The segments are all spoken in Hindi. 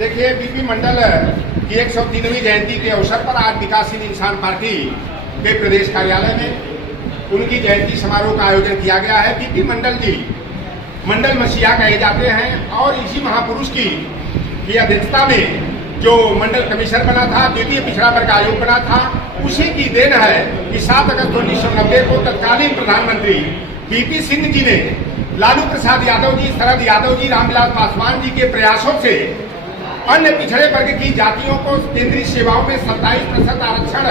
देखिए, बीपी मंडल की 103वीं जयंती के अवसर पर आज विकासशील इंसान पार्टी के प्रदेश कार्यालय में उनकी जयंती समारोह का आयोजन किया गया है। बीपी मंडल जी मंडल मसीहा कहे जाते हैं और इसी महापुरुष की अध्यक्षता में जो मंडल कमीशन बना था, द्वितीय पिछड़ा वर्ग आयोग बना था, उसी की देन है कि 7 अगस्त 1990 को तत्कालीन प्रधानमंत्री बीपी सिंह जी ने लालू प्रसाद यादव जी, शरद यादव जी, रामविलास पासवान जी के प्रयासों से अन्य पिछड़े वर्ग की जातियों को केंद्रीय सेवाओं में 27% आरक्षण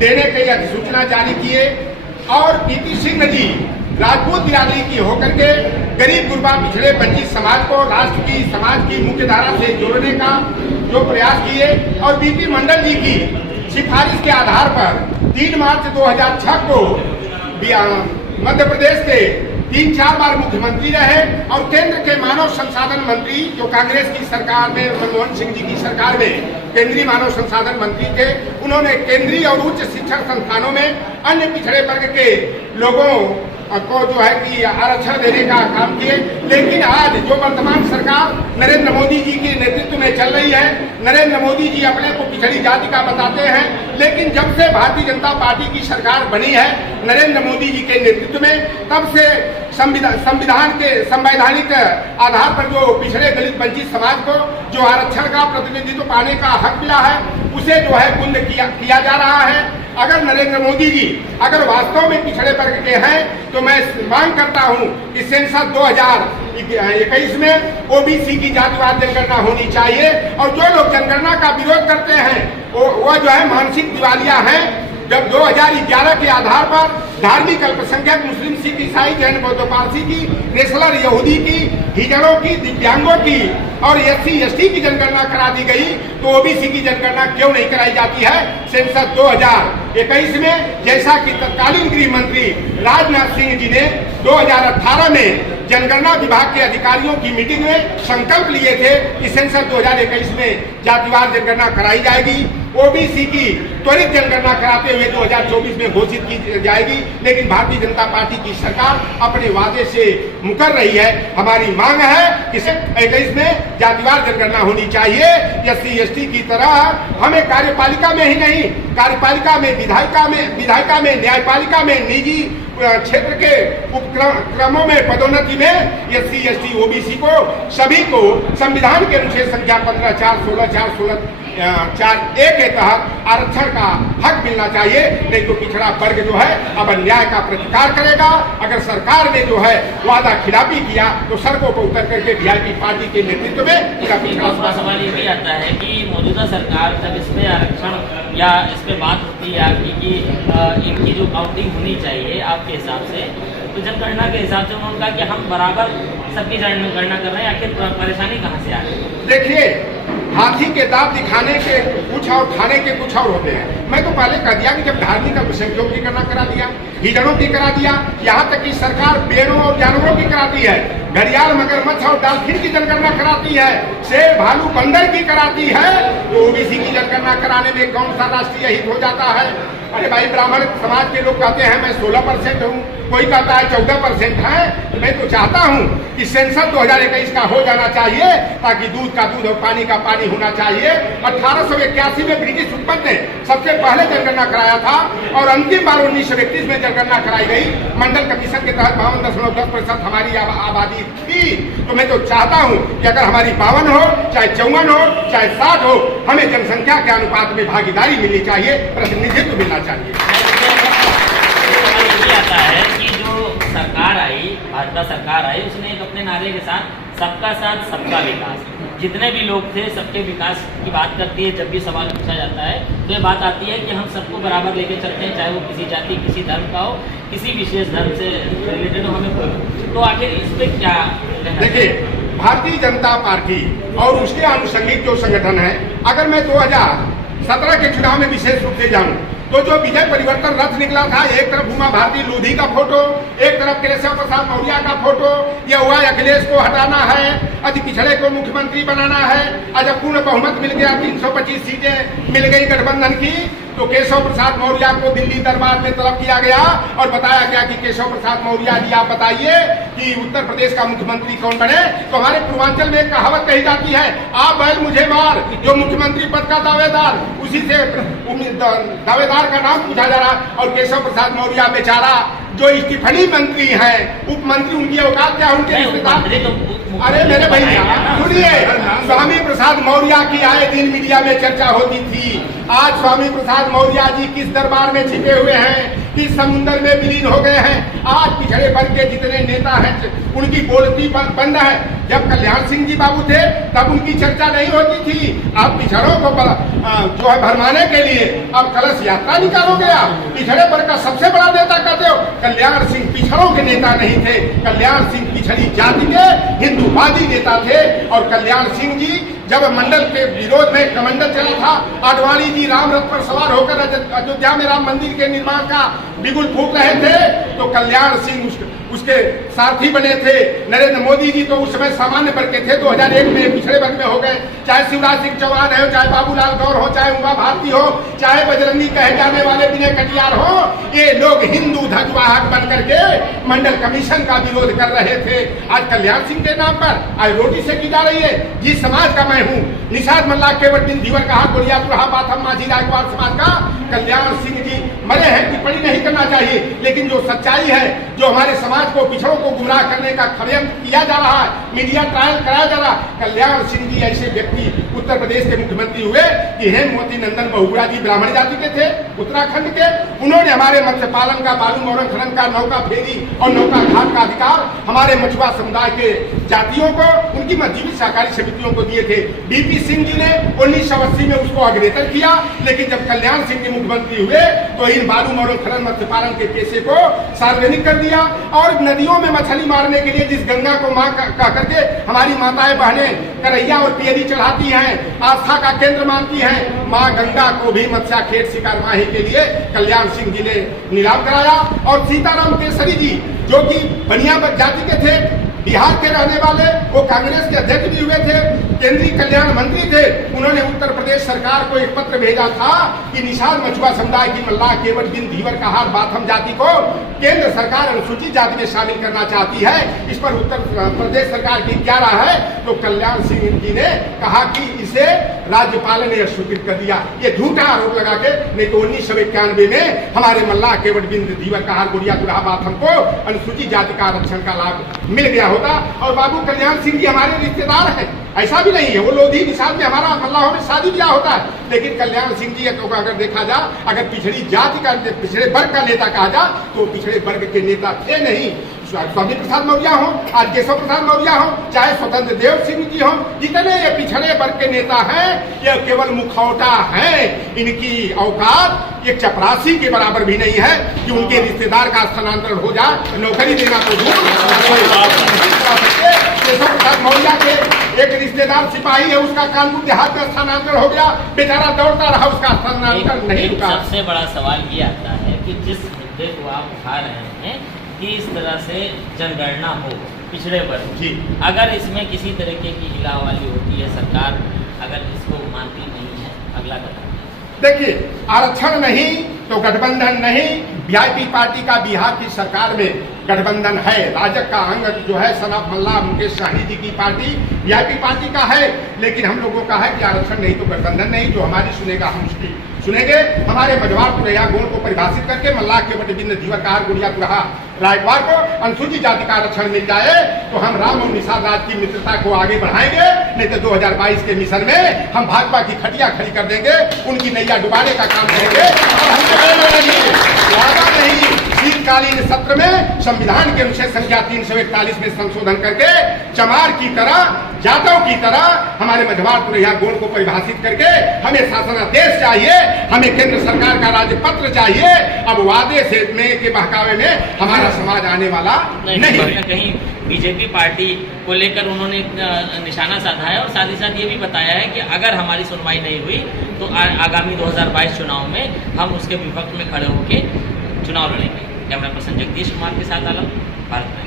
देने की अधिसूचना जारी किए और बीपी सिंह जी राजपूत बिरादरी की होकर के गरीब गुरबा पिछड़े वंचित समाज को राष्ट्र की समाज की मुख्य धारा से जोड़ने का जो प्रयास किए और बीपी मंडल जी की सिफारिश के आधार पर 3 मार्च 2006 को मध्य प्रदेश के 3-4 बार मुख्यमंत्री रहे और केंद्र के मानव संसाधन मंत्री जो कांग्रेस की सरकार में, मनमोहन सिंह जी की सरकार में केंद्रीय मानव संसाधन मंत्री थे। उन्होंने केंद्रीय और उच्च शिक्षण संस्थानों में अन्य पिछड़े वर्ग के लोगों को जो है कि आरक्षण देने का काम किए। लेकिन आज जो वर्तमान सरकार नरेंद्र मोदी जी के नेतृत्व में चल रही है, नरेंद्र मोदी जी अपने को पिछड़ी जाति का बताते हैं, लेकिन जब से भारतीय जनता पार्टी की सरकार बनी है नरेंद्र मोदी जी के नेतृत्व में, तब से संविधान के संवैधानिक आधार पर जो पिछड़े दलित वंचित समाज को जो आरक्षण का प्रतिनिधित्व पाने का हक मिला है, उसे जो है कुंद किया जा रहा है। अगर नरेंद्र मोदी जी अगर वास्तव में पिछड़े वर्ग के हैं तो मैं मांग करता हूं कि सेंसस 2021 में ओबीसी की जातिवार जनगणना होनी चाहिए और जो लोग जनगणना का विरोध करते हैं वो जो है मानसिक दिवालिया हैं। जब 2011 के आधार पर धार्मिक अल्पसंख्यक मुस्लिम, सिख, ईसाई, जैन, बौद्ध, पारसी की, नेशनल यहूदी की, हिजड़ों की, दिव्यांगों की और SC ST की जनगणना करा दी गई, तो ओबीसी की जनगणना क्यों नहीं कराई जाती है सेंसस 2021 में, जैसा कि तत्कालीन गृह मंत्री राजनाथ सिंह जी ने 2018 में जनगणना विभाग के अधिकारियों की मीटिंग में संकल्प लिए थे कि सेंसस 2021 में जातिवार जनगणना कराई जाएगी, ओबीसी की त्वरित जनगणना कराते हुए 2024 में घोषित की जाएगी। लेकिन भारतीय जनता पार्टी की सरकार अपने वादे से मुकर रही है। हमारी मांग है कि 21 में जातिवार जनगणना होनी चाहिए। SC ST की तरह हमें कार्यपालिका में ही नहीं, कार्यपालिका में, विधायिका में, न्यायपालिका में, निजी क्षेत्र के उपक्रमों में पदोन्नति में SC ST OBC को सभी को संविधान के अनुच्छेद संख्या 15, 4, 4A के तहत आरक्षण का हक मिलना चाहिए। नहीं तो पिछड़ा वर्ग जो है अब अन्याय का प्रतिकार करेगा। अगर सरकार ने जो है वादा खिलाफी किया तो सड़कों पर उतर करके VIP पार्टी के नेतृत्व में पिछड़ा सवाल ये भी आता है कि मौजूदा सरकार जब इसमें आरक्षण या इस पे बात होती है आपकी कि इनकी जो काउंटिंग होनी चाहिए आपके हिसाब से, तो जनगणना के हिसाब से उन्होंने कहा कि हम बराबर सबकी जनगणना कर रहे हैं, आखिर परेशानी कहाँ से आ रही है? देखिए, हाथी के दांत दिखाने के कुछ और खाने के कुछ और होते हैं। मैं तो पहले कह दिया कि जब धार्मिक अल्पसंख्यकों की गणना करा दिया, हिजड़ों की करा दिया, यहाँ तक कि सरकार पेड़ों और जानवरों की कराती है, घड़ियाल, मगरमच्छ और डॉल्फिन की जनगणना कराती है, शेर, भालू, बंदर की कराती है, तो ओबीसी की जनगणना कराने में कौन सा राष्ट्रीय हित हो जाता है? अरे भाई, ब्राह्मण समाज के लोग कहते हैं मैं 16% हूँ, कोई कहता है 14% है। तो मैं तो चाहता हूँ कि सेंसस 2021 का हो जाना चाहिए ताकि दूध का दूध और पानी का पानी होना चाहिए। 1881 में ब्रिटिश हुकूमत ने सबसे पहले जनगणना कराया था और अंतिम बार 1931 में जनगणना कराई गई। मंडल कमीशन के तहत 52.10% हमारी आबादी थी। तो मैं तो चाहता हूँ कि अगर हमारी 52 हो, चाहे 54 हो, चाहे 60 हो, हमें जनसंख्या के अनुपात में भागीदारी मिलनी चाहिए, प्रतिनिधित्व मिलना चाहिए। आता है कि जो सरकार आई, भाजपा सरकार आई, उसने एक अपने नारे के साथ सबका साथ सबका विकास, जितने भी लोग थे सबके विकास की बात करती है। जब भी सवाल पूछा जाता है तो ये बात आती है कि हम सबको बराबर लेके चलते हैं, चाहे वो किसी जाति, किसी धर्म का हो, किसी विशेष धर्म से रिलेटेड हो, हमें तो आखिर इस पे क्या? देखिए, भारतीय जनता पार्टी और उसके आनुषंगिक जो संगठन है, अगर मैं 2017 के चुनाव में विशेष रूप से जाऊं तो जो विजय परिवर्तन रथ निकला था, एक तरफ उमा भारती लोधी का फोटो, एक तरफ केशव प्रसाद मौर्य का फोटो, यह हुआ अखिलेश को हटाना है, अति पिछड़े को मुख्यमंत्री बनाना है, जब पूर्ण बहुमत मिल गया, 325 सीटें मिल गई गठबंधन की, तो केशव प्रसाद मौर्य को दिल्ली दरबार में तलब किया गया और बताया गया कि केशव प्रसाद मौर्य जी आप बताइए कि उत्तर प्रदेश का मुख्यमंत्री कौन बने। तो हमारे पूर्वांचल में एक कहावत कही जाती है, आप बैल मुझे मार, जो मुख्यमंत्री पद का दावेदार, उसी से दावेदार का नाम पूछा जा रहा। और केशव प्रसाद मौर्य बेचारा जो स्टीफनी मंत्री हैं, उप मंत्री, उनकी औकात क्या, उनके रिश्तेदार। अरे मेरे भैया सुनिए, स्वामी प्रसाद मौर्य की आए दिन मीडिया में चर्चा होती थी। आज स्वामी प्रसाद मौर्य जी किस दरबार में छिपे हुए हैं, किस समुद्र में विलीन हो गए हैं। आज पिछड़े वर्ग के जितने नेता हैं उनकी बोलती बंद है। जब कल्याण सिंह जी बाबू थे तब उनकी चर्चा नहीं होती थी। अब पिछड़ों को जो है भरमाने के लिए अब कलश यात्रा निकालोगे। आप पिछड़े वर्ग का सबसे बड़ा नेता कहते हो। कल्याण सिंह पिछड़ों के नेता नहीं थे, कल्याण सिंह पिछड़ी जाति के हिंदूवादी नेता थे। और कल्याण सिंह जी जब मंडल के विरोध में कमंडल चला था, आडवाणी जी राम रथ पर सवार होकर अयोध्या में राम मंदिर के निर्माण का बिगुल फूंक रहे थे, तो कल्याण सिंह उसके सारथी बने थे। नरेंद्र मोदी जी तो उस समय सामान्य वर्ग के थे, 2001 में पिछड़े वर्ग में हो गए। चाहे शिवराज सिंह चौहान हो, चाहे बाबूलाल गौर हो, चाहे उमा भारती हो, चाहे बजरंगी कहे जाने वाले विनय कटियार हो, ये लोग हिंदू ध्वजवाहक बन करके मंडल कमीशन का विरोध कर रहे थे। आज कल्याण सिंह के नाम पर आज रोटी से की जा रही है। जिस समाज का मैं हूँ, निषाद मल्लाह केवट बिन धीवर कहा, गोलिया तुरहा बाथम माझी रायकवाड़ समाज का कल्याण सिंह जी मरे हैं, टिप्पणी नहीं करना चाहिए। लेकिन जो सच्चाई है, जो हमारे समाज को, पिछड़ों को गुमराह करने का षड्यंत्र किया जा रहा है, मीडिया ट्रायल कराया जा रहा है। कल्याण सिंह जी ऐसे व्यक्ति उत्तर प्रदेश के मुख्यमंत्री हुए कि हेमवती नंदन बहुगुणा जी ब्राह्मण जाति के थे, उत्तराखंड के। उन्होंने हमारे मत्स्य पालन का, बालू मोरंग खनन का, नौका फेरी और नौका घाट का अधिकार हमारे मछुआ समुदाय के जातियों को, उनकी मजदूरी सहकारी समितियों को दिए थे। बीपी सिंह जी ने 1980 में उसको अग्रेसर किया। लेकिन जब कल्याण सिंह जी मुख्यमंत्री हुए तो इन बालू मोरंग खनन मत्स्य पालन के पेशे को सार्वजनिक कर दिया। और नदियों में मछली मारने के लिए जिस गंगा को मां कह करके हमारी माताएं बहनें करैया और पियरी चढ़ाती हैं, आस्था का केंद्र मानती हैं, मां गंगा को भी मत्स्या खेत शिकार माही के लिए कल्याण सिंह जी ने नीलाम कराया। और सीताराम केसरी जी जो कि बनिया जाति के थे, बिहार के रहने वाले, वो कांग्रेस के अध्यक्ष भी हुए थे, केंद्रीय कल्याण मंत्री थे। उन्होंने उत्तर प्रदेश सरकार को एक पत्र भेजा था कि निषाद मछुआ समुदाय की मल्लाह केवट बिन धीवर कहार बाथम जाति को केंद्र सरकार अनुसूचित जाति में शामिल करना चाहती है। इस पर उत्तर प्रदेश सरकार की क्या राय है? तो कल्याण सिंह जी ने कहा कि इसे राज्यपाल ने अस्वीकृत कर दिया। ये झूठा आरोप लगा के, नहीं तो 1991 में हमारे मल्लाह केवट बिन धीवर कहार गुड़िया तुरहा बाथम को अनुसूचित जाति का आरक्षण का लाभ मिल गया होता। और बाबू कल्याण सिंह जी हमारे रिश्तेदार हैं, ऐसा भी नहीं है। वो लोधी निषाद में हमारा मल्लाहों में शादी ब्याह होता है। लेकिन कल्याण सिंह जी को अगर देखा जा, अगर पिछड़ी जाति का, पिछड़े वर्ग का नेता कहा जा, तो पिछड़े वर्ग के नेता थे नहीं। स्वामी प्रसाद मौर्य हो, आज केशव प्रसाद मौर्य हो, चाहे स्वतंत्र देव सिंह जी हो, जितने ये पिछड़े वर्ग के नेता हैं, ये केवल मुखौटा हैं। इनकी औकात एक चपरासी के बराबर भी नहीं है कि उनके रिश्तेदार का स्थानांतरण हो जाए, नौकरी देना तो दूर। केशव प्रसाद मौर्य के एक रिश्तेदार सिपाही है, उसका कानपुर देहात में स्थानांतरण हो गया, बेचारा दौड़ता रहा, उसका स्थानांतरण नहीं रुका। सबसे बड़ा सवाल ये आता है कि जिस मुद्दे को आप उठा रहे हैं कि इस तरह से जनगणना हो पिछड़े वर्ग जी, अगर इसमें किसी तरीके की हिलावाली होती है, सरकार अगर इसको मानती नहीं है, अगला कदम देखिए, आरक्षण नहीं तो गठबंधन नहीं। वीआईपी पार्टी का बिहार की सरकार में गठबंधन है। राजग का अंग जो है सनफ मल्ला मुकेश साहनी जी की पार्टी वीआईपी पार्टी का है। लेकिन हम लोगों का है कि आरक्षण नहीं तो गठबंधन नहीं। जो हमारी सुनेगा हम उसकी सुनेंगे। हमारे मझवार तुरैया गोड़ को परिभाषित करके मल्लाह केवट बिन धीवर कहार गुड़िया तुरहा रायकवाड़ को अनुसूचित जाति का आरक्षण मिल जाए तो हम राम और निषाद राज की मित्रता को आगे बढ़ाएंगे। नहीं तो 2022 के मिशन में हम भाजपा की खटिया खड़ी कर देंगे, उनकी नैया डुबाने का काम करेंगे। नहीं, शीतकालीन सत्र में संविधान के अनुच्छेद संख्या 341 में संशोधन करके चमार की तरह, जाटव की तरह हमारे मझवार तुरैया गोड़ को परिभाषित करके हमें शासनादेश चाहिए, हमें केंद्र सरकार का राज्यपत्र चाहिए। अब वादे से के बहकावे में हमारा समाज आने वाला नहीं। कहीं बीजेपी पार्टी को लेकर उन्होंने निशाना साधा है और साथ ही साथ ये भी बताया है कि अगर हमारी सुनवाई नहीं हुई तो आगामी 2022 चुनाव में हम उसके विपक्ष में खड़े होकर चुनाव लड़ेंगे। कैमरा पर्सन जगदीश कुमार के साथ आलम, भारत।